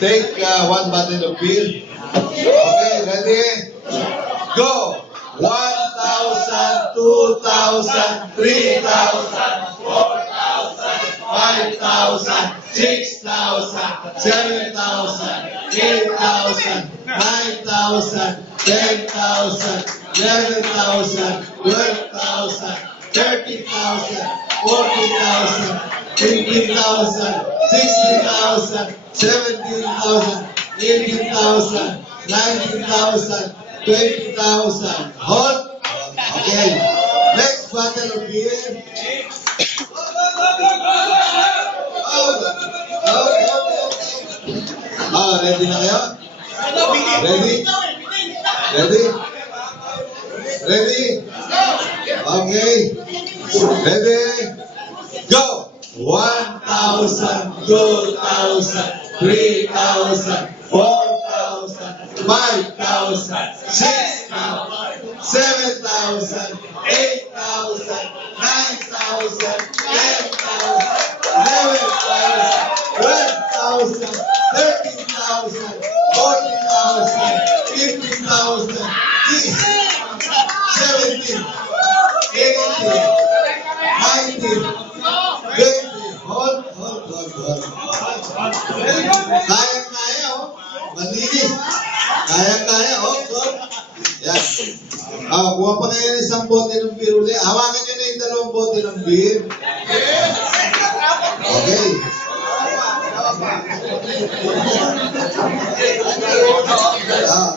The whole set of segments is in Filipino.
take one bottle of beer. Okay, ready? Go! 1,000, 2,000, 3,000, 4,000, 5,000, 6,000, 7,000, 8,000, 9,000, 10,000, 11,000, 12,000, 13,000, 14,000, 15,000, 16,000, 17,000, 18,000, 19,000, 20,000. Hold. Okay. Next bottle of beer. Ready na kayo? Ready? Ready? Ready? Okay. Ready? Go! 1,000, 2,000, 3,000, 4,000, 5,000, 6,000, 7,000, 8,000, 9,000, 10,000, 11,000, 12,000, 13,000, 14,000, 15,000, 16,000, 17,000, 18,000, 19,000, 20,000. Hold. Kaya, oh. Malinis. Kaya, oh. Yan. Kuha pa kayo ng isang bote ng beer ulit. Hawakan nyo na yung dalawang bote ng beer. Okay.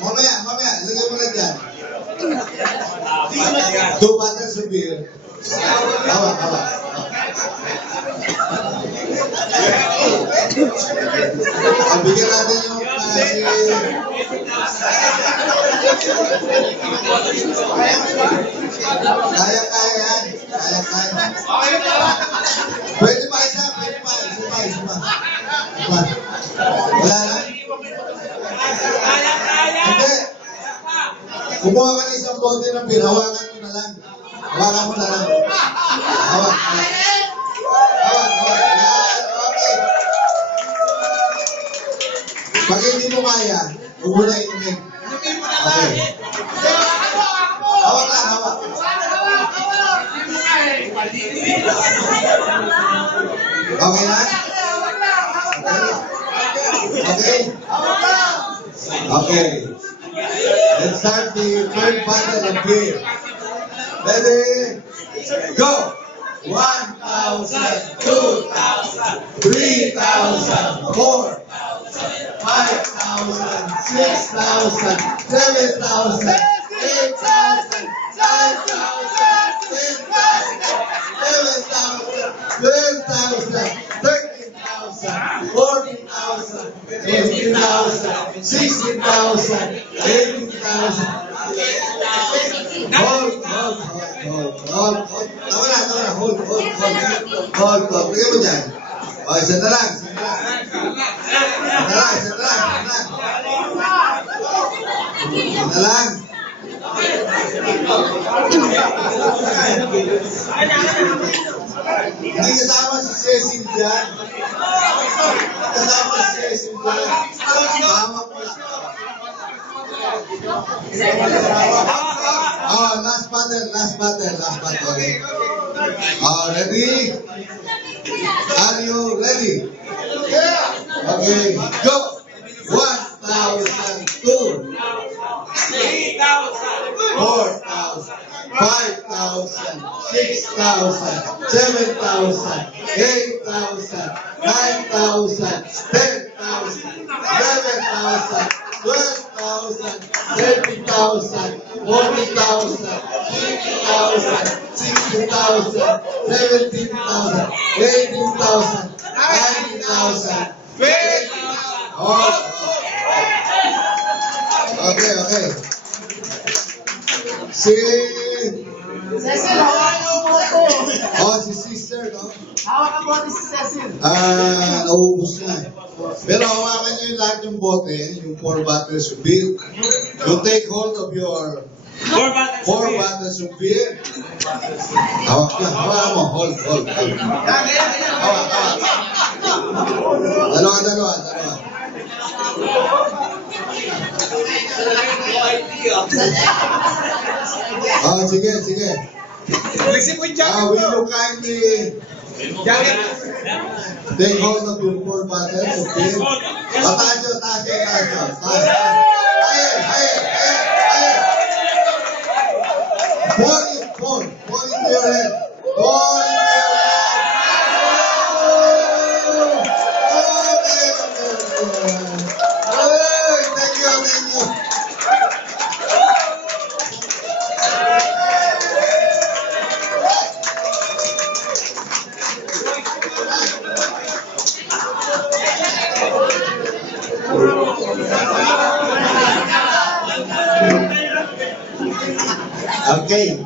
Mamaya. Lagyan mo na dyan. 2 bottles of beer. Hawak. Bigyan natin yung kaya. Pwede pa isa. Wala na? Hindi. Kumuha ka ng isang bote ng beer, hawakan mo na lang. Hawak. Pag hindi mo kaya, huwag mo na inumin. Okay. Hawak lang. Okay na? Okay. Let's start the third bottle of beer. Ready? Go! 1,000, 2,000, 3,000, 4,000, 5,000, 6,000, 7,000, 8,000, 9,000, 10,000, 11,000, 12,000, 13,000, 14,000, 15,000, 16,000, 18,000. Hold. Hold. Bigyan mo dyan. Isa na lang. Hindi kasama si Cecil dyan. Last bottle. Ready? Are you ready? Okay, go! 1,000, 2,000, 3,000, 4,000, 5,000, 6,000, 7,000, 8,000, 9,000, 10,000, 11,000, 12,000, 13,000, 14,000, 15,000, 16,000, 17,000, 18,000, 19,000, 20,000. Okay. Cecil, hawakan mo po. Si sister, no? Hawakan mo si Cecil. Naubos na. Pero hawakan nyo yung lahat yung bote, yung 4 bottles of beer. You take hold of your 4 bottles of beer. Hawakan mo. Hold. Hawak. Dalawa. Oh, sige, sige. Will you kindly take hold of your four buttons, okay? Taas nyo, taas nyo, taas nyo. Taas. Higher. Four into your head. Four into your head. Thank you. Okay.